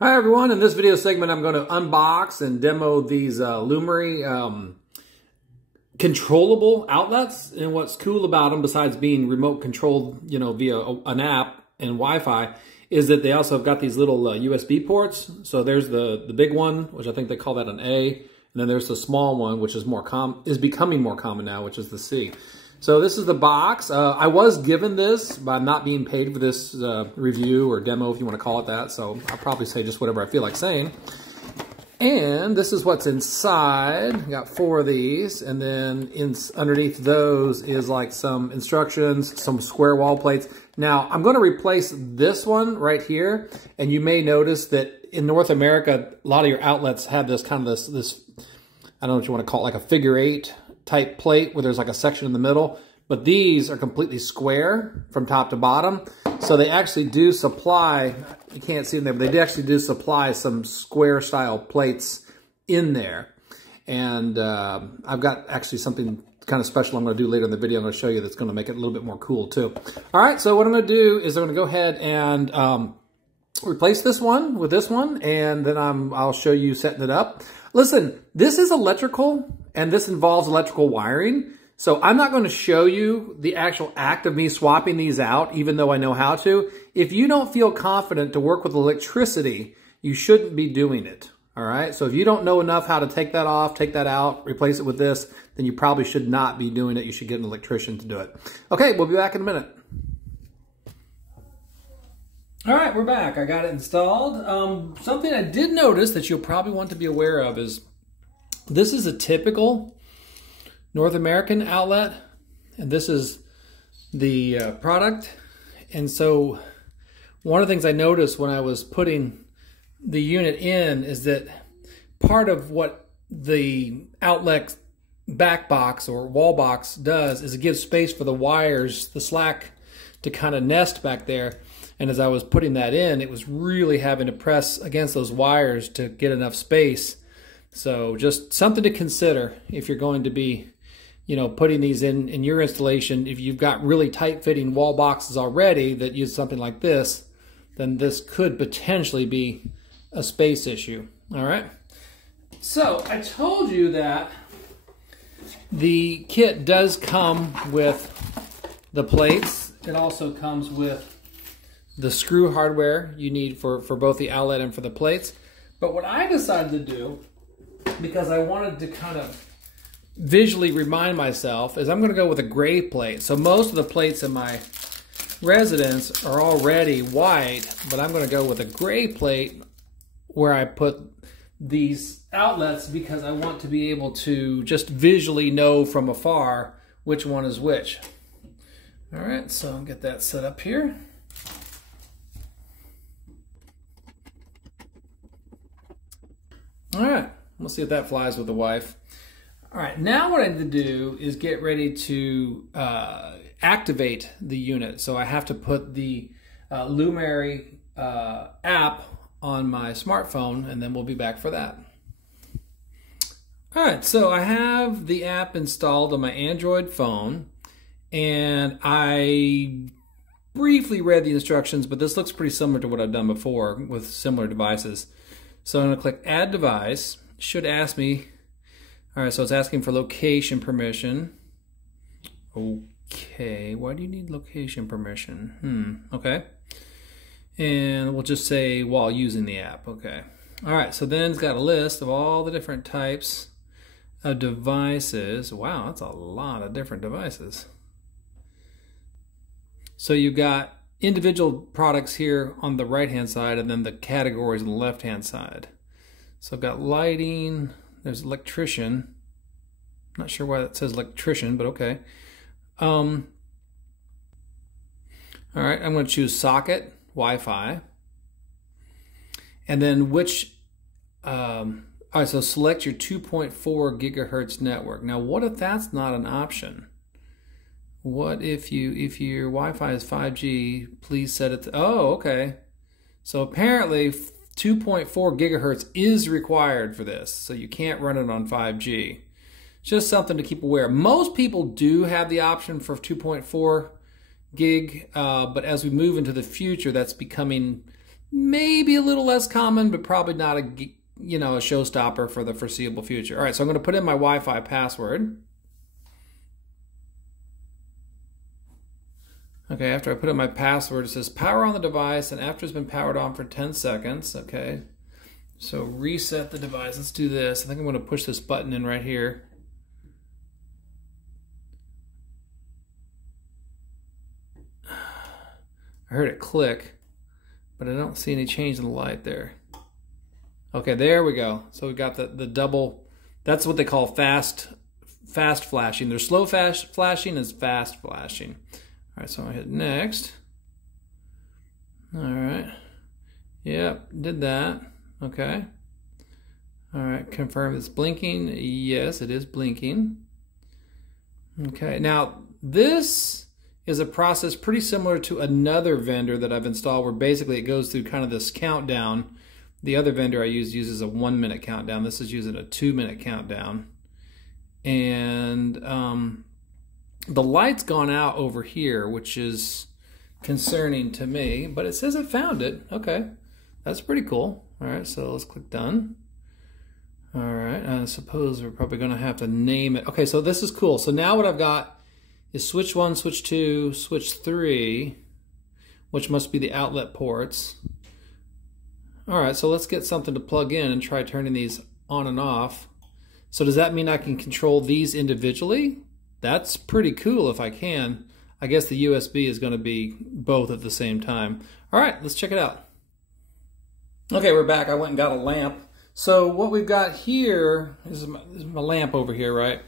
Hi everyone, in this video segment I'm going to unbox and demo these Lumary controllable outlets. And what's cool about them, besides being remote controlled, via an app and Wi-Fi, is that they also have got these little USB ports. So there's the big one, which I think they call that an A, and then there's the small one, which is becoming more common now, which is the C. So this is the box. I was given this, but I'm not being paid for this review or demo, if you want to call it that. So I'll probably say just whatever I feel like saying. And this is what's inside. I got 4 of these. And then underneath those is like some instructions, some square wall plates. Now, I'm going to replace this one right here. And you may notice that in North America, a lot of your outlets have this kind of this I don't know what you want to call it, like a figure 8 type plate where there's like a section in the middle, but these are completely square from top to bottom. So they actually do supply, you can't see them there, but they actually do supply some square style plates in there. And I've got actually something kind of special I'm going to do later in the video. I'm going to show you that's going to make it a little bit more cool too. All right, so what I'm going to do is I'm going to go ahead and replace this one with this one, and then I'll show you setting it up. Listen, this is electrical, and this involves electrical wiring. So I'm not going to show you the actual act of me swapping these out, even though I know how to. If you don't feel confident to work with electricity, you shouldn't be doing it. All right? So if you don't know enough how to take that off, take that out, replace it with this, then you probably should not be doing it. You should get an electrician to do it. Okay, we'll be back in a minute. All right, we're back. I got it installed. Something I did notice that you'll probably want to be aware of is this is a typical North American outlet, and this is the product. And so one of the things I noticed when I was putting the unit in is that part of what the outlet back box or wall box does is it gives space for the wires, the slack, to kind of nest back there. And as I was putting that in, it was really having to press against those wires to get enough space. So just something to consider if you're going to be, putting these in your installation. If you've got really tight fitting wall boxes already that use something like this, then this could potentially be a space issue. All right. So I told you that the kit does come with the plates. It also comes with the screw hardware you need for both the outlet and for the plates. But what I decided to do, because I wanted to kind of visually remind myself, is I'm going to go with a gray plate. So most of the plates in my residence are already white, but I'm going to go with a gray plate where I put these outlets because I want to be able to just visually know from afar which one is which. All right, so I'll get that set up here. All right, we'll see if that flies with the wife. All right, now what I need to do is get ready to activate the unit. So I have to put the Lumary app on my smartphone, and then we'll be back for that. All right, so I have the app installed on my Android phone, and I briefly read the instructions, but this looks pretty similar to what I've done before with similar devices. So I'm going to click Add Device. It should ask me, all right, so it's asking for location permission. Okay, why do you need location permission? Okay. And we'll just say while using the app, okay. All right, so then it's got a list of all the different types of devices. Wow, that's a lot of different devices. So you've got individual products here on the right hand side, and then the categories on the left hand side. So I've got lighting, there's electrician. Not sure why that says electrician, but okay. All right, I'm going to choose socket, Wi-Fi. And then which, all right, so select your 2.4 gigahertz network. Now, what if that's not an option? What if your Wi-Fi is 5G, please set it to, oh, okay. So apparently 2.4 gigahertz is required for this, so you can't run it on 5G. Just something to keep aware. Most people do have the option for 2.4 gig, but as we move into the future, that's becoming maybe a little less common, but probably not a showstopper for the foreseeable future. All right, so I'm going to put in my Wi-Fi password. Okay, after I put in my password, it says power on the device, and after it's been powered on for 10 seconds, okay. So reset the device. Let's do this. I think I'm going to push this button in right here. I heard it click, but I don't see any change in the light there. Okay, there we go. So we got the double, that's what they call fast flashing. There's slow fast flashing and fast flashing. All right, so I hit next. All right. Yep, did that. Okay. All right, confirm it's blinking. Yes, it is blinking. Okay, now this is a process pretty similar to another vendor that I've installed where basically it goes through kind of this countdown. The other vendor I use uses a 1 minute countdown. This is using a 2 minute countdown. And the light's gone out over here, which is concerning to me, but it says it found it. Okay, that's pretty cool. All right, so let's click done. All right, I suppose we're probably gonna have to name it. Okay, so this is cool. So now what I've got is switch 1, switch 2, switch 3, which must be the outlet ports. All right, so let's get something to plug in and try turning these on and off. So does that mean I can control these individually? That's pretty cool if I can. I guess the USB is going to be both at the same time. All right, let's check it out. Okay, we're back. I went and got a lamp. So what we've got here, this is my lamp over here, right?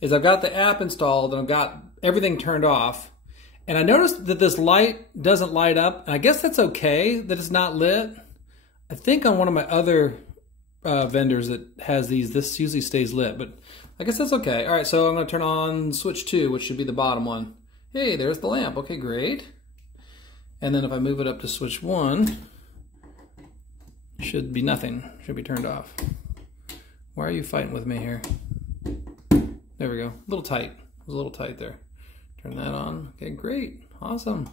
Is I've got the app installed and I've got everything turned off. And I noticed that this light doesn't light up. And I guess that's okay that it's not lit. I think on one of my other vendors that has these, this usually stays lit, but I guess that's okay. All right, so I'm going to turn on switch 2, which should be the bottom one. Hey, there's the lamp. Okay, great. And then if I move it up to switch 1, should be nothing. Should be turned off. Why are you fighting with me here? There we go. A little tight. It was a little tight there. Turn that on. Okay, great. Awesome.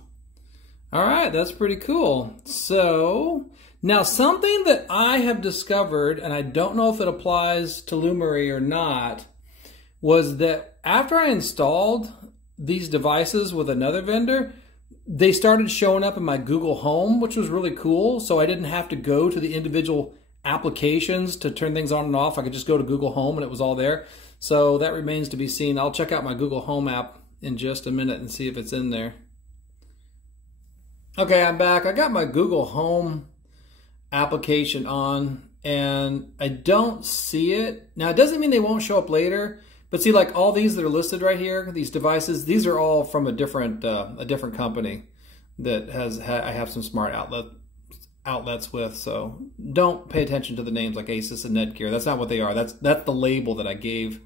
All right, that's pretty cool. So now something that I have discovered, and I don't know if it applies to Lumary or not, was that after I installed these devices with another vendor, they started showing up in my Google Home, which was really cool. So I didn't have to go to the individual applications to turn things on and off. I could just go to Google Home and it was all there. So that remains to be seen. I'll check out my Google Home app in just a minute and see if it's in there. Okay, I'm back. I got my Google Home application on and I don't see it. Now, it doesn't mean they won't show up later, but see, like all these that are listed right here, these devices, these are all from a different company that I have some smart outlets with. So don't pay attention to the names like Asus and Netgear. That's not what they are. That's the label that I gave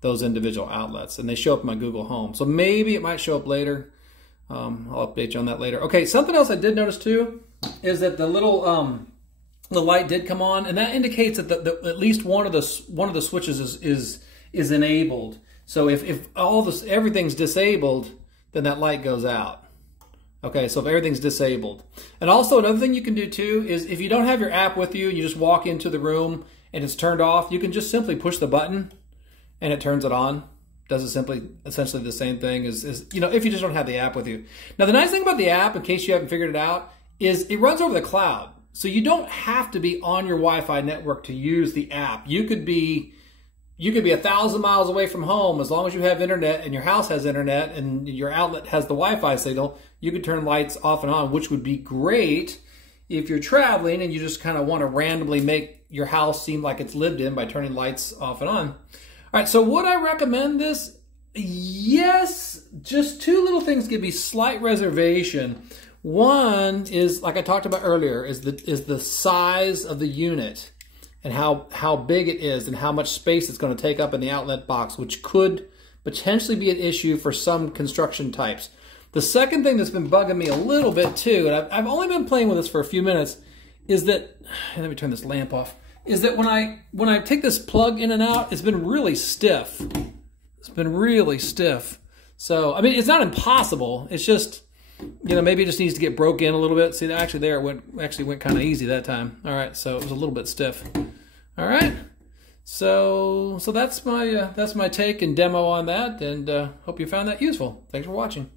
those individual outlets, and they show up in my Google Home. So maybe it might show up later. I'll update you on that later. Okay, something else I did notice too is that the little the light did come on, and that indicates that at least one of the switches is enabled. So if everything's disabled, then that light goes out. Okay, so if everything's disabled. And also another thing you can do too is if you don't have your app with you and you just walk into the room and it's turned off, you can just simply push the button and it turns it on. Does essentially the same thing as if you just don't have the app with you. Now the nice thing about the app, in case you haven't figured it out, is it runs over the cloud. So you don't have to be on your Wi-Fi network to use the app. You could be 1,000 miles away from home. As long as you have internet and your house has internet and your outlet has the Wi-Fi signal, you could turn lights off and on, which would be great if you're traveling and you just kind of want to randomly make your house seem like it's lived in by turning lights off and on. All right, so would I recommend this? Yes, just two little things give me slight reservation. One is, like I talked about earlier, is the size of the unit and how big it is and how much space it's going to take up in the outlet box, which could potentially be an issue for some construction types. The second thing that's been bugging me a little bit too, and I've only been playing with this for a few minutes, is that, let me turn this lamp off, is that when I take this plug in and out, it's been really stiff. It's been really stiff. So, I mean, it's not impossible. It's just, you know, maybe it just needs to get broke in a little bit. See, actually there it went kind of easy that time. All right, so it was a little bit stiff. All right, so that's my take and demo on that, and hope you found that useful. Thanks for watching.